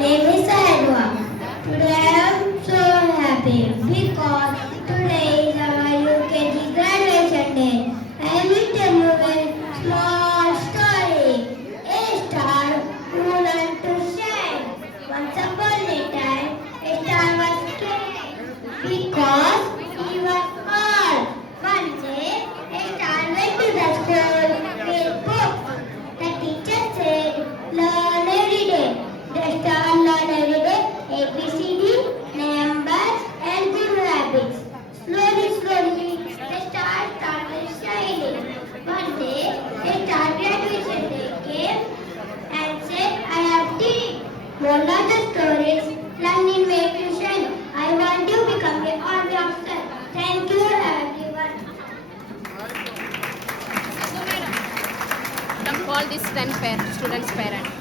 name is Edwa. Today I am so happy because today is our UKG graduation day. I will tell you a small story. A star who learned to shine. Once upon a time, a star was scared because he was old. One day, a star went to the school with books. The teacher said, learn every day. The star learned every day ABCD, numbers, and good habits. Slowly, the star started shining. One day, a star graduation day came and said, I have teeth. One of the stories, learning make you shine. I want to become a army officer. Thank you, everyone. Call this 10 students' parent.